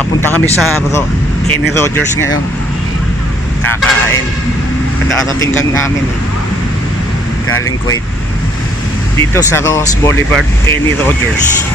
Papunta kami sa Kenny Rogers ngayon. Kakain. Kadarating lang namin eh. Galing Kuwait. Dito sa Rojas Boulevard, Kenny Rogers.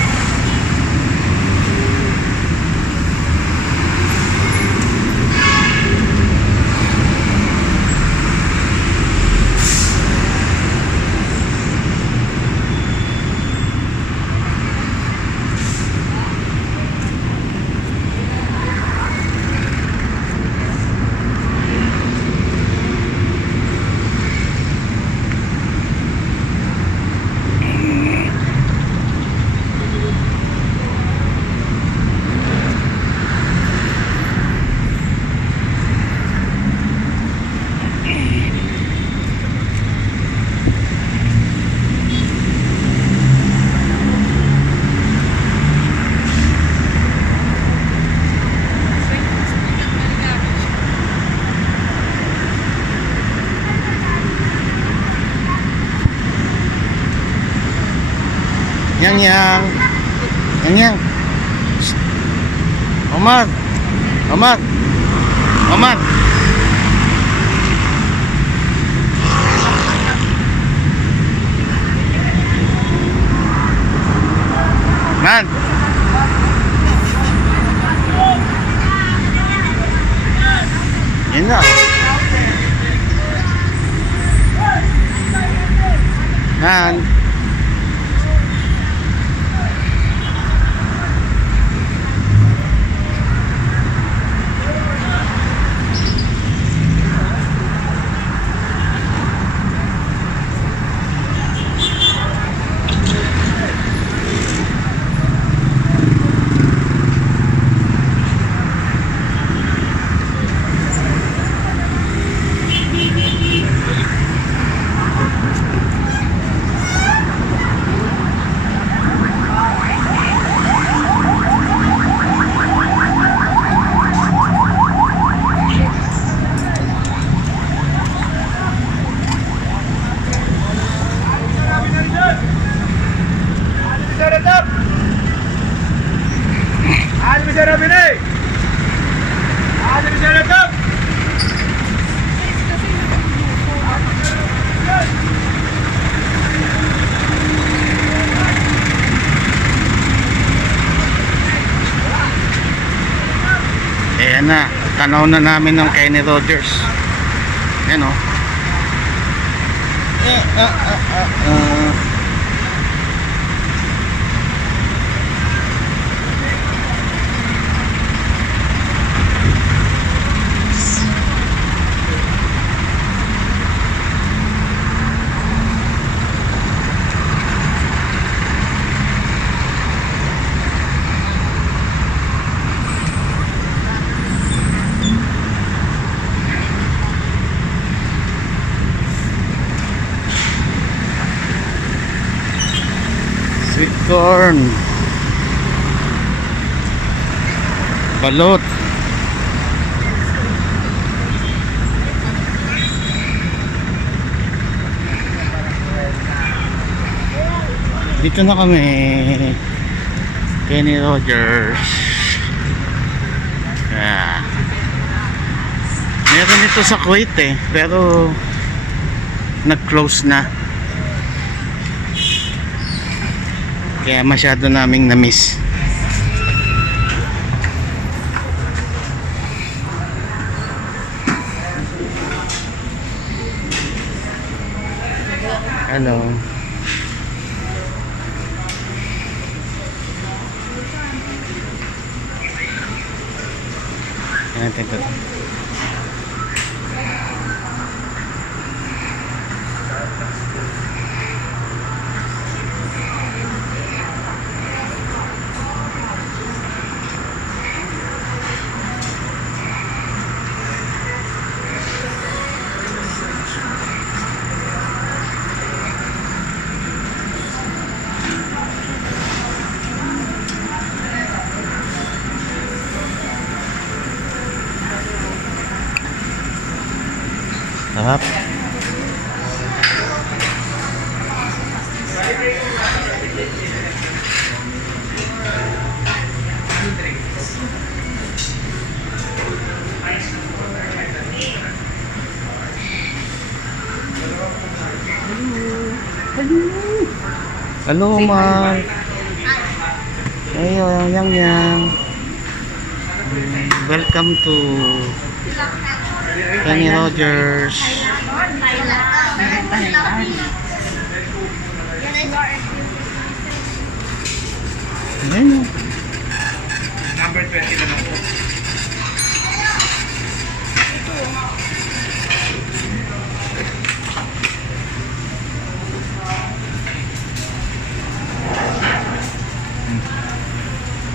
Yang yang Omar Omar Omar Man Ini Man Ayan na, tanaw na namin ng Kenny Rogers. Ayan o. Sweet corn, balot, dito na kami, Kenny Rogers. Meron dito sa Kuwait eh, pero nag-close na. Kaya masyado naming na-miss. Hello. Ayan, ito. Sarap. Hello, Mark. Ayun, yang. Welcome to Kenny Rogers. Ayan. Number 20 na lang po.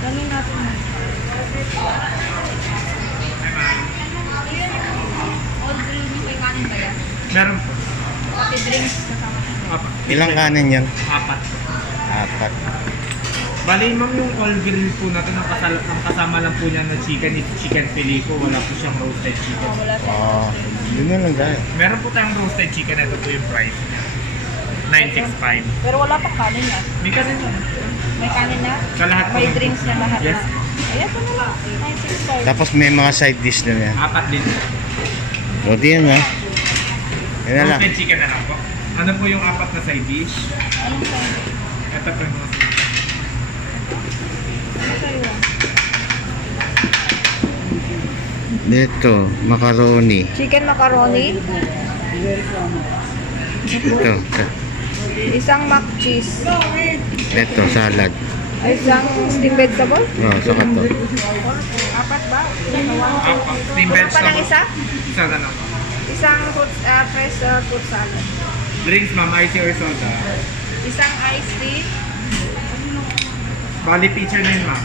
Dami natin. All green, may kanin ba yan? Meron po. Pati drinks kasama. Apat. Ilang kanin yan? Apat. 4. Bali, ma'am, yung all grill po natin, ang kasama lang po niya na chicken is chicken filet po. Wala po siyang roasted chicken. Wala siya. Yun na lang dahil. Meron po tayong roasted chicken. Ito po yung price. 965. Pero wala pang kanin na. May kanin na. May kanin na. Sa lahat po. May drinks na lahat Yes. na. Ayan, ito na lang. 965. Tapos may mga side dish na yan. Apat din. O di yan ha. Yan na lang. Roasted chicken na lang po. Ano po yung apat na side dish? Anong sa'yo? Ito po yung mga Ano sa'yo? Dito, macaroni. Chicken macaroni. Ito. Isang mac cheese. Ito, salad. Isang steamed vegetable. Saka to. Apat ba? apat. Steam Wala pa lang vegetable. isa? Isa na lang po. Isang fresh fruit salad. Drinks, ma'am, ice or soda. Isang iced tea. Bali, picture na yun, ma'am.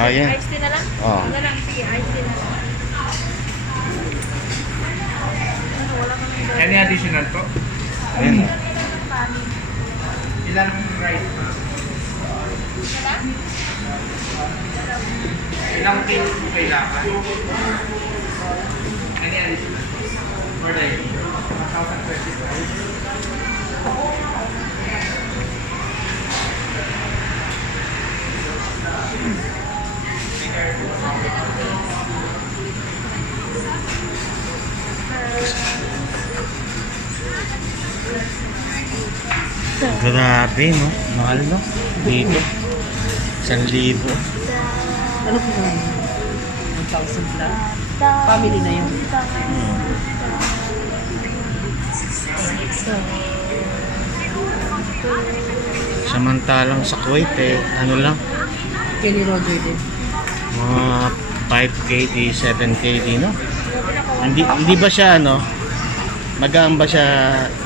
Yan. Iced tea na lang? Oo. Wala lang. Sige, iced tea na lang. Ano, wala ka nang Any additional po? Ayan. Ilang rice, ma'am? Ilang cake po kailangan? Any additional? For the 1,025. Grabe, no? Mahal, no? Dito. 1,000. Ano po ba? 1,000 lang? Family na yun. Samantalang sa Kuwait, ano lang? Kenny Roger din. Mga 5KD, 7KD, no? Hindi ba siya, ano? Magaan ba siya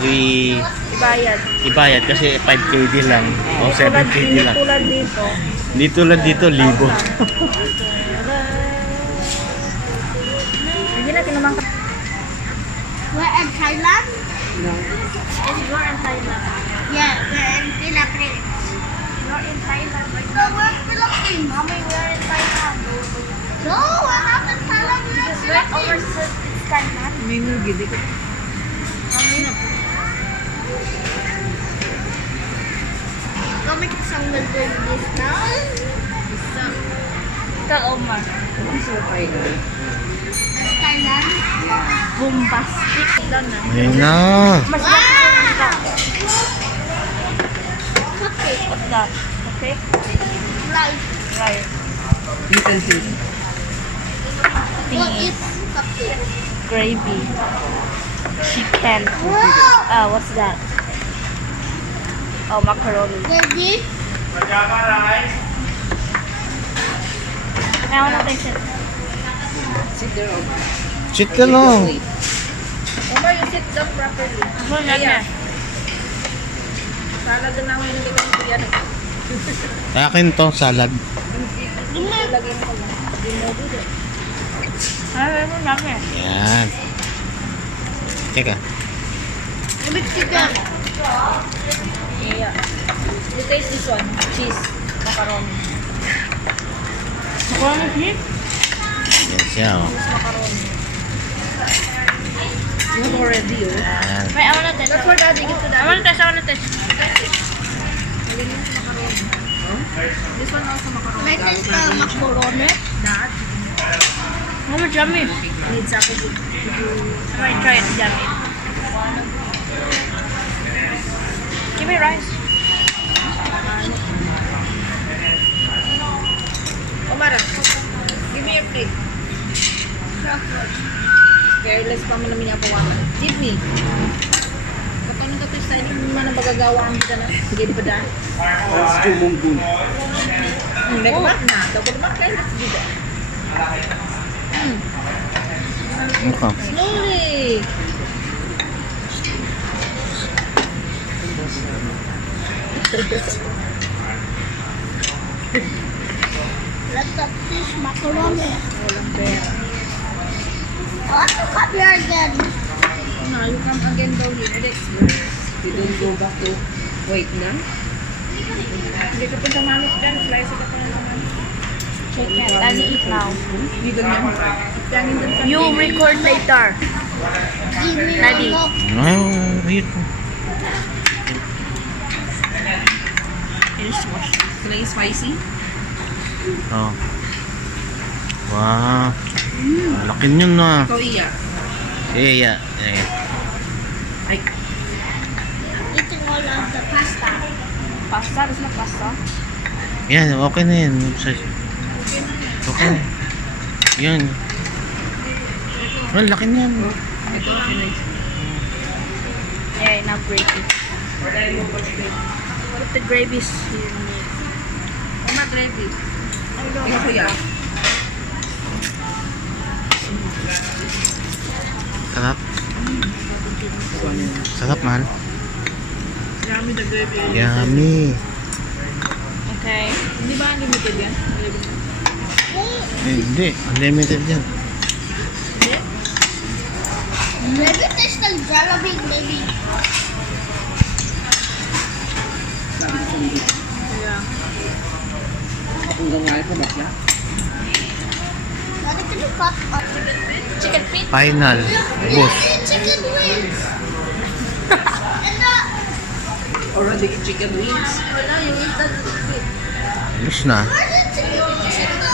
Ibayad. ibayad kasi 5KD lang o 7KD lang. Tulad dito. Hindi tulad dito, libo. Hindi natin naman We're in Thailand? No. You're in Thailand. Yeah, we're in Philippines. You're in Thailand right No, we're in Philippines. Mommy, we're in Thailand. No, we're not in Thailand. We're in Just went over Philippines. to it's Thailand. May nugid ko. Go make some good with this now. Ikaw, Omar. So, Thailand. It's Thailand. Bombastic. Doon na. Ayun na. Mas Wow! Okay. What's that? Okay. Rice. Right. Utensils. What is cupcake? Gravy. Chicken. Wow! What's that? Oh, macaroni. Baby. I want to taste it. Sit there. Omar. Sit ka lang. Omar, you sit down properly. Ano na niya? Salad na ako yung hindi ko yan. Akin to, salad. Lagyan ko lang. Ay, ano namin? Yan. Teka. Big chicken. Yeah. You taste this one. Cheese. Macaroni. Macaroni cheese? Yan siya, oh. Macaroni. You have already, oh. Yan. Wait, I wanna taste. That's for daddy. Give to daddy. I wanna taste. I wanna taste. This one also macaroni. Can I taste the macaroni? That. Mama, yummy. Needs ako. Try it, yummy. Give me rice. Kumara, give me your plate. Careless pa mo namin yung pawaman. Give me. Katanong ka to sa inyo, hindi man ang magagawaan kita na. Sige, di ba dahil? Hindi ko mak na. Daw ko naman kayo. Sige. Mukha. Slowly. Let's up this macaroni. Walang pera. I want to come here again. No, you come again daw yun. Let's You don't go back to Vietnam? Hindi ka punta manok dyan. Slice ka pa naman. Chicken. Daddy, eat now. Hindi ganyan. Tangin dun sa You record later. Give me Daddy. my milk. Wait. Here's wash. Sila yung spicy? Oh. Wow. Laki yun na. Ikaw iya. Yeah. Ay, Eating all of the pasta. Pasta? There's no pasta? Yan, okay na yan. Okay. Yan. Well, laki niyan. ito. Yeah, enough gravy. Put the gravies here. Mama, gravy. Ikaw kuya. Sarap. Sarap, mahal. Yummy the gravy. Yummy. Okay. Hindi ba unlimited yan? Hindi. Unlimited yan. Maybe there's the Jollibee, maybe. Hanggang ngayon pa bakla. What can you cut up? Chicken feet? Final. Boss. Chicken wings. And Already chicken wings. Wala, you eat the feet. Alis na. where's the chicken wings?